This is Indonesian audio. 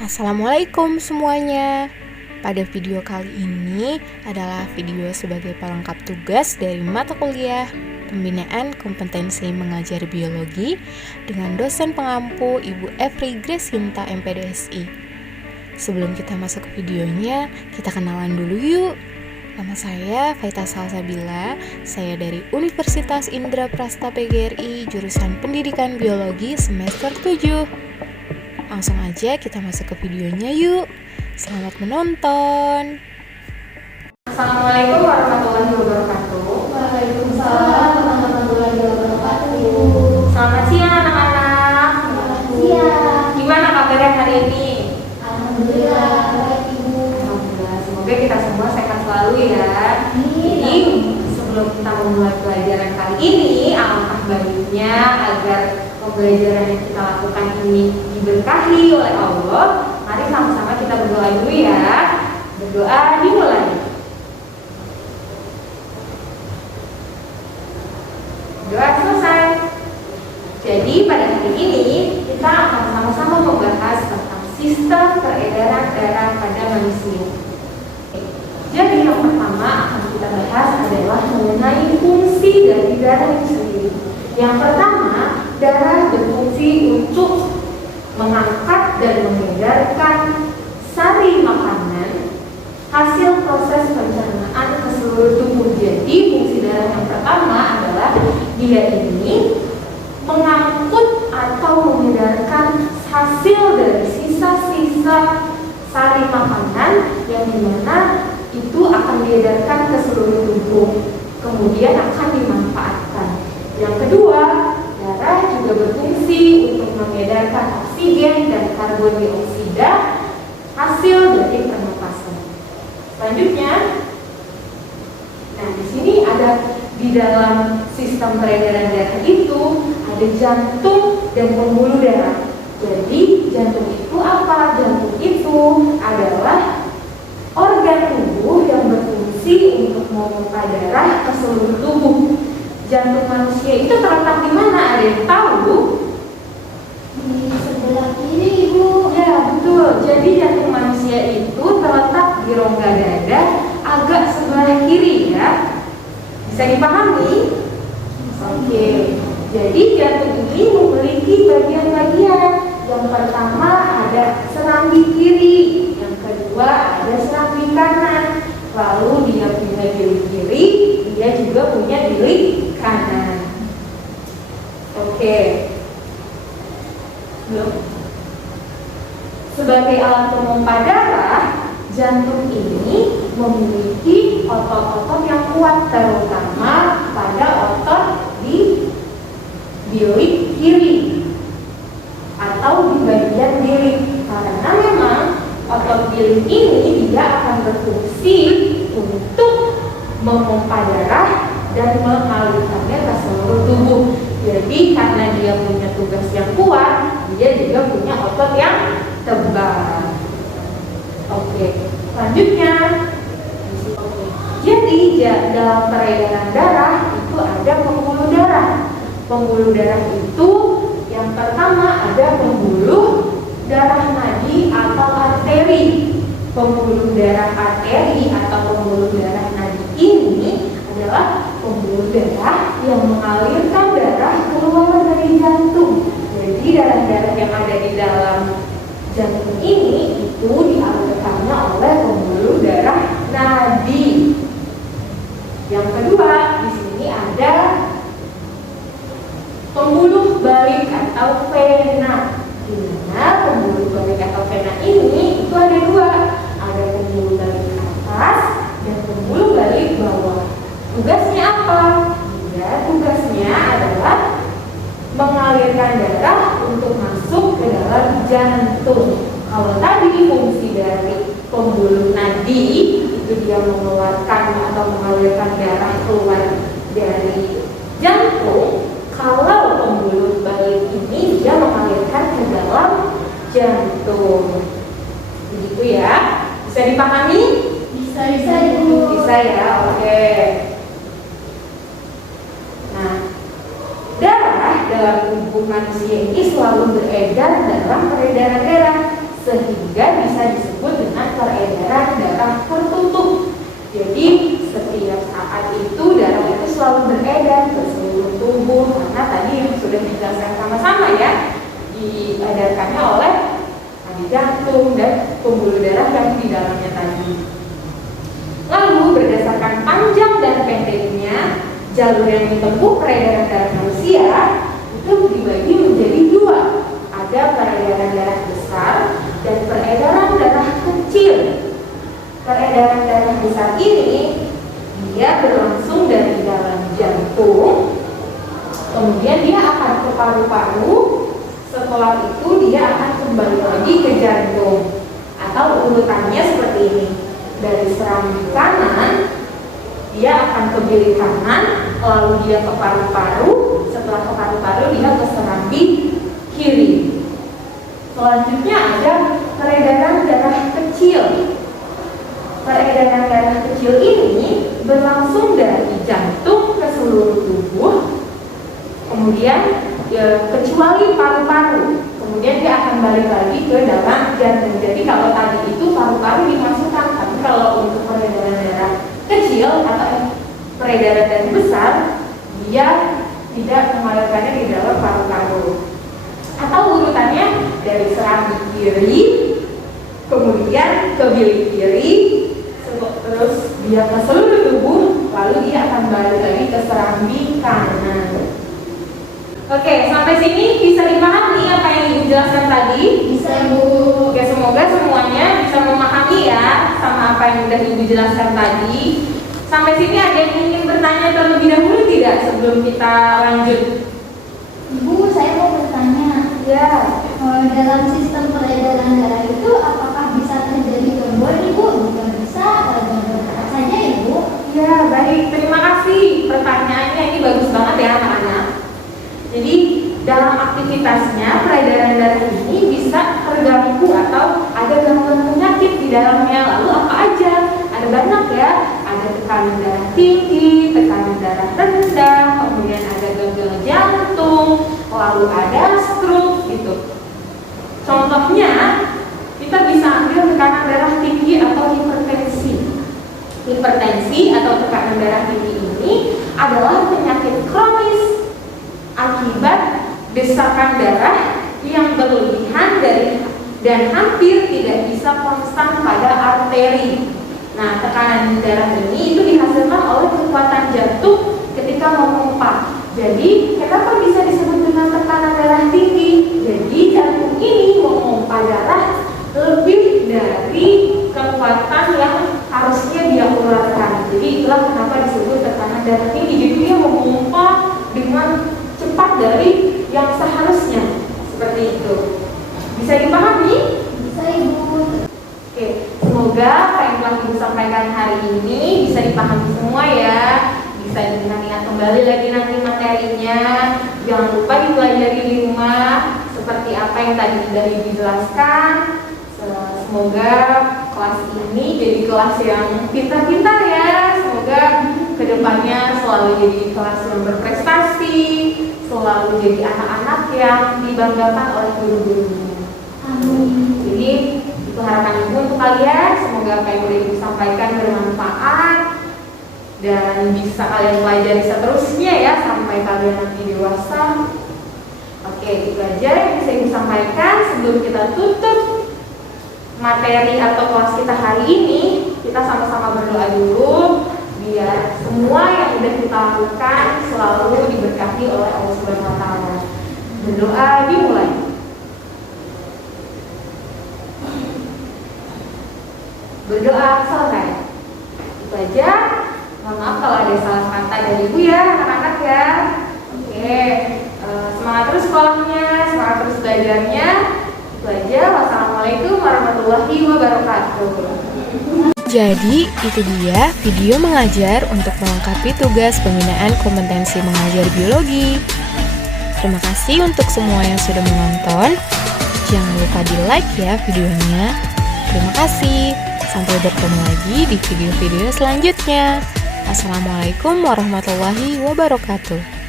Assalamualaikum semuanya. Pada video kali ini adalah video sebagai pelengkap tugas dari mata kuliah Pembinaan Kompetensi Mengajar Biologi dengan dosen pengampu Ibu Efri Gresinta MPDSI. Sebelum kita masuk ke videonya, kita kenalan dulu yuk. Nama saya Faita Salsabila, saya dari Universitas Indraprasta PGRI, jurusan Pendidikan Biologi semester 7. Langsung aja kita masuk ke videonya yuk. Selamat menonton. Assalamualaikum warahmatullahi wabarakatuh. Waalaikumsalam warahmatullahi wabarakatuh. Selamat siang anak-anak. Selamat siang. Gimana kabarnya hari ini? Alhamdulillah baik Ibu. Alhamdulillah, semoga kita semua sehat selalu ya. Jadi sebelum kita memulai pelajaran kali ini, alangkah baiknya agar pembelajaran yang kita lakukan ini diberkahi oleh Allah. Mari sama-sama kita berdoa dulu ya. Berdoa dimulai. Doa selesai. Jadi pada hari ini kita akan sama-sama membahas tentang sistem peredaran darah pada manusia. Jadi yang pertama akan kita bahas adalah mengenai fungsi dari darah itu sendiri. Yang pertama, darah berfungsi untuk mengangkat dan mengedarkan sari makanan hasil proses pencernaan ke seluruh tubuh. Jadi fungsi darah yang pertama adalah dia ini mengangkut atau mengedarkan hasil dari sisa-sisa sari makanan yang dimana itu akan diedarkan ke seluruh tubuh, kemudian akan dimanfaatkan. Yang kedua, darah juga berfungsi untuk mengedarkan oksigen dan karbon dioksida hasil dari pernapasan. Selanjutnya, nah di sini ada di dalam sistem peredaran darah itu ada jantung dan pembuluh darah. Jadi jantung itu apa? Jantung itu adalah organ tubuh yang berfungsi untuk memompa darah ke seluruh tubuh. Jantung manusia itu terletak di mana? Ada yang tahu? Di sebelah kiri Ibu. Ya betul. Jadi jantung manusia itu terletak di rongga dada agak sebelah kiri ya. Bisa dipahami? Oke. Jadi jantung ini memiliki bagian-bagian. Yang pertama ada serambi kiri, yang kedua ada serambi kanan. Lalu dia punya bilik kiri, dia juga punya bilik kanan. Oke. Sebagai alat pemompa darah, jantung ini memiliki otot-otot yang kuat, terutama pada otot di bilik kiri atau di bagian bilik, karena memang otot bilik ini dia akan berfungsi untuk memompa darah dan mengalirkannya ke seluruh tubuh. Jadi karena dia punya tugas yang kuat, dia juga punya otot yang tebal. Oke, selanjutnya. Jadi dalam peredaran darah itu ada pembuluh darah. Pembuluh darah itu yang pertama ada pembuluh darah nadi atau arteri. Pembuluh darah arteri atau pembuluh darah nadi ini adalah pembuluh darah yang mengalirkan darah keluar dari jantung. Jadi darah-darah yang ada di dalam jantung ini itu dialirkannya oleh pembuluh darah nadi. Yang kedua, di sini ada pembuluh balik atau vena. Di mana pembuluh balik atau vena ini itu ada dua. Ada pembuluh balik atas dan pembuluh balik bawah. Tugasnya apa? Ya, tugasnya adalah mengalirkan darah untuk masuk ke dalam jantung. Kalau tadi fungsi dari pembuluh nadi itu dia mengeluarkan atau mengalirkan darah keluar dari jantung, kalau pembuluh balik ini dia mengalirkan ke dalam jantung. Begitu ya? Bisa dipahami? Bisa Ibu. Bisa ya, oke. Nah, darah dalam tubuh manusia ini selalu beredar dalam peredaran darah. sehingga bisa disebut dengan peredaran darah tertutup. Jadi setiap saat itu darah itu selalu beredar ke seluruh tubuh, karena tadi yang sudah dijelaskan sama-sama ya, diedarkannya oleh jantung dan pembuluh darah yang di dalamnya tadi. Lalu berdasarkan panjang dan pendeknya jalur yang ditempuh peredaran darah manusia itu dibagi menjadi dua. Ada peredaran darah besar dan peredaran darah kecil. Peredaran darah besar ini dia berlangsung dari dalam jantung, kemudian dia akan ke paru-paru. Setelah itu dia akan kembali lagi ke jantung, atau urutannya seperti ini. Dari serambi kanan dia akan ke bilik kanan, lalu dia ke paru-paru. Setelah ke paru-paru dia ke serambi kiri. Selanjutnya ada peredaran darah kecil. Peredaran darah kecil ini berlangsung dari jantung ke seluruh tubuh, kemudian kecuali paru-paru, kemudian dia akan balik lagi ke dalam jantung. Jadi kalau tadi itu paru-paru dimasukkan, tapi kalau untuk peredaran darah kecil atau peredaran darah besar, dia tidak mengalirkannya di dalam paru-paru. Atau urutannya dari serambi kiri, kemudian ke bilik kiri, terus dia ke seluruh tubuh, lalu dia akan balik lagi ke serambi kanan. Oke, sampai sini bisa dipahami apa yang Ibu jelaskan tadi? Bisa, Ibu. Oke, semoga semuanya bisa memahami ya sama apa yang sudah Ibu jelaskan tadi. Sampai sini ada yang ingin bertanya terlebih dahulu tidak sebelum kita lanjut? Ibu, saya mau bertanya. Ya. Dalam sistem peredaran darah itu apakah bisa terjadi gangguan, Ibu? Bukan bisa, gangguan saja, Ibu. Ya, baik. Terima kasih. Pertanyaannya ini bagus banget ya anak-anak. Jadi dalam aktivitasnya peredaran darah ini bisa terganggu atau ada gangguan penyakit di dalamnya. Lalu apa aja? Ada banyak ya. Ada tekanan darah tinggi, tekanan darah rendah, kemudian ada gagal jantung, lalu ada stroke gitu. Contohnya kita bisa ambil tekanan darah tinggi atau hipertensi. Hipertensi atau tekanan darah tinggi ini adalah penyakit kronis akibat desakan darah yang berlebihan dan hampir tidak bisa konstan pada arteri. Nah, tekanan darah ini itu dihasilkan oleh kekuatan jantung ketika memompa. Jadi, kenapa bisa disebut dengan tekanan darah tinggi? Jadi, jantung ini memompa darah lebih dari kekuatan yang harusnya dia keluarkan. Jadi, itulah kenapa disebut tekanan darah tinggi. Jadi, dia memompa dengan cepat dari yang seharusnya, seperti itu. Bisa dipahami? Bisa, Ibu. Oke, semoga apa yang telah Ibu sampaikan hari ini bisa dipahami semua ya. Bisa diingat-ingat kembali lagi nanti materinya. Jangan lupa dipelajari di rumah seperti apa yang tadi sudah dijelaskan. Semoga kelas ini jadi kelas yang pintar-pintar ya. Semoga kedepannya selalu jadi kelas yang berprestasi, selalu jadi anak-anak yang dibanggakan oleh guru-gurunya. Amin. Jadi itu harapan Ibu untuk kalian. Semoga apa yang sudah Ibu sampaikan bermanfaat dan bisa kalian pelajari seterusnya ya sampai kalian nanti dewasa. Oke, itu aja yang bisa Ibu sampaikan. Sebelum kita tutup materi atau kelas kita hari ini, kita sama-sama berdoa dulu biar semua yang sudah kita lakukan selalu diberkati oleh Allah Subhanahu wa taala. Berdoa dimulai. Berdoa selesai. Itu aja. Mohon maaf kalau ada salah kata dari Ibu ya, anak-anak ya. Oke, semangat terus sekolahnya, semangat terus belajarnya. Itu aja. Wassalamualaikum warahmatullahi wabarakatuh. Jadi, itu dia video mengajar untuk melengkapi tugas pembinaan kompetensi mengajar biologi. Terima kasih untuk semua yang sudah menonton. Jangan lupa di-like ya videonya. Terima kasih. Sampai bertemu lagi di video-video selanjutnya. Assalamualaikum warahmatullahi wabarakatuh.